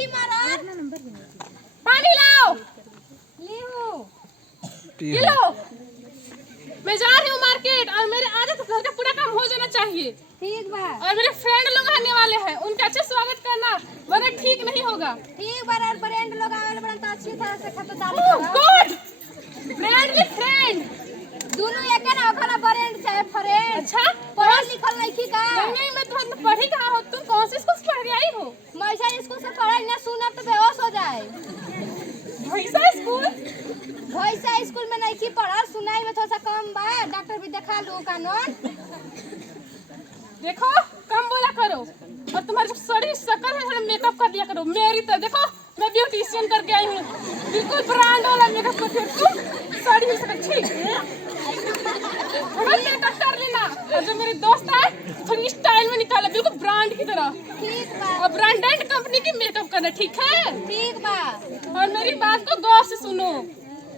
देखी मारा पानी लाओ। ये लो। मैं जा रही हूँ मार्केट और मेरे आधे तो घर का पूरा काम हो जाना चाहिए। ठीक बा। और मेरे फ्रेंड लोग आने वाले हैं, उनका अच्छे स्वागत करना वरना ठीक नहीं होगा। ठीक बा। और फ्रेंड लोग आवे बड़ा तो अच्छी तरह से खतरदारी करो। गुड। फ्रेंडली फ्रेंड दोनों एक ना ओखला फ्रेंड चाहे फ्रेंड। अच्छा पढ़ल लिखल नहीं का? नहीं मैं तुम्हारे पढ़ी कहाँ हो, तुम कौन से स्कूल से पढ़ के आई हो? मैसा स्कूल से पढ़ाई ना सुनब तो बेहोश हो जाए। भैसा स्कूल? भैसा स्कूल में नहीं की पढ़ल, सुनाई में थोड़ा सा कम बा। डॉक्टर भी दिखा लो कानून। देखो कम बोला करो और तुम्हारी जो शरीर शक्ल है थोड़ा मेकअप कर दिया करो। मेरी तो देखो मैं ब्यूटिशियन करके आई हूँ, बिल्कुल ब्रांड वाला मेकअप करती हूँ। तुम साड़ी में शक्ल ठीक थोड़ा मेकअप कर लेना। और जो मेरे दोस्त है थोड़ी स्टाइल में निकाले बिल्कुल ब्रांड की तरह। ठीक बा। और ब्रांडेड कंपनी की मेकअप करना, ठीक है? ठीक बा। और मेरी बात को गौर से सुनो,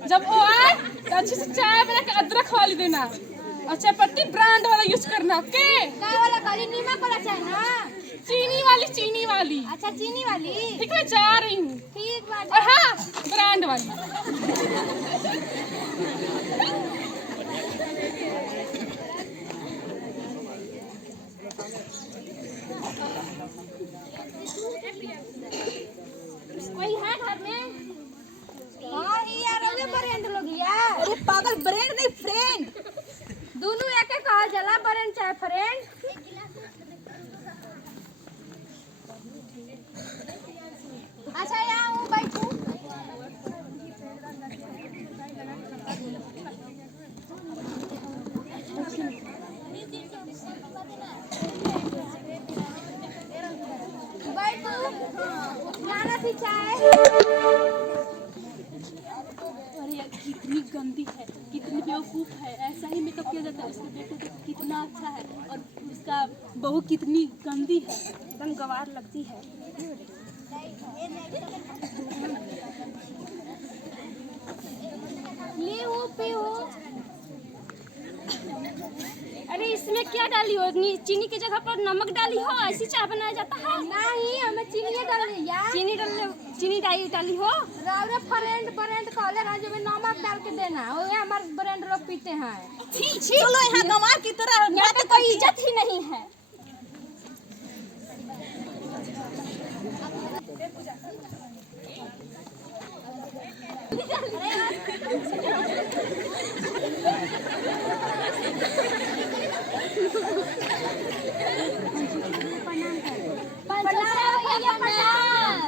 जब वो आए तो अच्छी से चाय बना के अदरक वाली देना और चाय पत्ती ब्रांड वाला यूज करना। ओके? का वाला काली नीमक वाला चाहे ना? चीनी वाली, चीनी वाली। अच्छा चीनी वाली। ठीक है, जा रही हूँ। ठीक बा। और हाँ ब्रांड वाली। कोई है घर में? हाँ यार अबे फ्रेंड लोग यार। अरे पागल, ब्रेंड नहीं फ्रेंड। दोनों एक एक कहा जला, ब्रेंड चाहे फ्रेंड। अच्छा यहाँ हूँ बैठू। बैठू। लाना थी चाय। अरे यार कितनी गंदी है, कितनी बेवकूफ है। ऐसा ही मेकअप किया जाता है। उसके बेटे तो कितना अच्छा है और उसका बहू कितनी गंदी है, एकदम गवार लगती है। ली हूँ पी हूँ। अरे इसमें क्या डाली हो? चीनी की जगह पर नमक डाली हो? ऐसी चाय बनाया जाता है? नहीं हमें चीनी डाल दी यार। चीनी डाली हो? रावरे फ्रेंड कहले ना जो में नमक डाल के देना, वो हमारे ब्रांड लोग पीते हैं। चलो यहाँ गंवार की तरह, यहाँ पे कोई इज्जत ही नहीं है।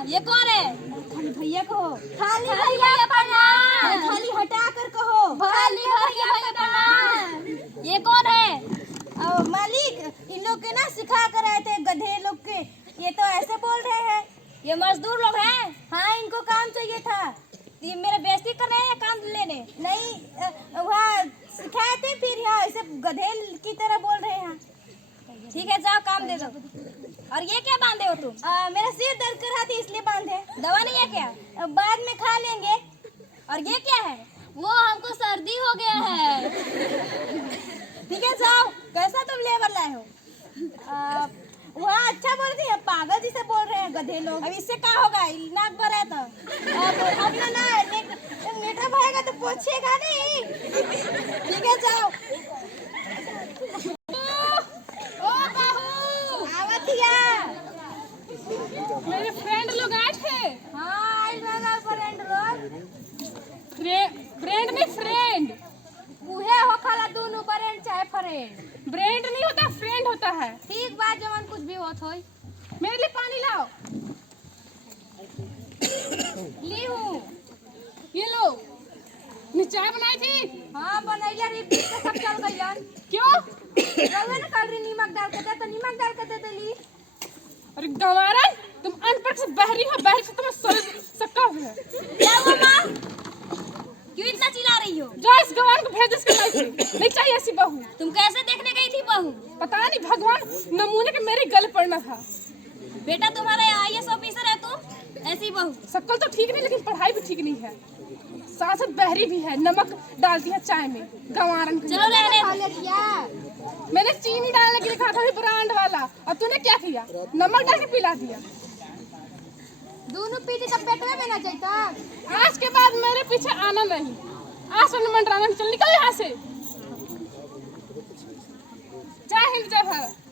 ये कौन है? खाली भैया कहो। खाली भैया प्रणाम। खाली हटा कर कहो। खाली भैया प्रणाम। ये कौन है? मालिक इन लोग के ना सिखा कर आए थे गधे लोग के, ये तो ऐसे बोल रहे हैं। ये मजदूर लोग हैं? हाँ इनको काम चाहिए था। ये मेरा बेइज्जती कर रहे हैं या काम लेने? नहीं वहाँ सिखाए थे, फिर यहाँ ऐसे गधे की तरह बोल रहे हैं। ठीक है जाओ काम दे दो। और ये क्या बांधे हो तुम? मेरा सिर दर्द कर रहा था इसलिए बांधे। दवा नहीं है क्या? बाद में खा लेंगे। और ये क्या है? वो हमको सर्दी हो गया है। ठीक है जाओ। कैसा तुम लेबर लाए हो? वहाँ अच्छा बोल रही है, पागल जिसे बोल रहे हैं गधे लोग। अब इससे क्या होगा? नाक भर है तो अपना ना नेटा भरेगा तो पोछेगा नहीं। ठीक है जाओ। ओ बाबू आवतिया। मेरे फ्रेंड लोग आए थे। हाँ आई वाला फ्रेंड लोग। ब्रांड में फ्रेंड उहे हो खाला दोनों ब्रेंड चाहे फ्रेंड। ब्रांड नहीं होता, फ्रेंड होता है। ठीक बात जवन कुछ भी होत होई। मेरे लिए पानी लाओ। ली हूँ। ये लो। ने चाय बनाई थी? हाँ बनैला रे, पी के सब चल गइलन। क्यों? रउवे ना कल रे नीमक डाल के दे, तो नीमक डाल के दे देली। अरे गंवारा तुम अनपढ़ से बहरी हो, बहरी से तुम्हें सक्का है। क्या हुआ माँ? क्यों इतना चिल्ला रही हो? जा इस गंवार को भेज इसके लाइफ नहीं चाहिए ऐसी बहू। तुम कैसे देखने गई थी बहू? पता नहीं भगवान नमूने के मेरे गल पड़ना था। बेटा तुम्हारा IAS ऑफिसर है तुम, ऐसी बहू। शक्ल तो ठीक नहीं लेकिन पढ़ाई भी ठीक नहीं है, साथ साथ बहरी भी है, नमक डालती है चाय में गंवारन। चलो रहने मैंने चीनी डालने के लिए कहा था ब्रांड वाला, और तूने क्या किया? नमक डाल के पिला दिया। दोनों पीछे तब पेटवे में ना जाता। आज के बाद मेरे पीछे आना नहीं। आज से मंडराना नहीं, चल निकल यहाँ से। जय हिंद जय भारत।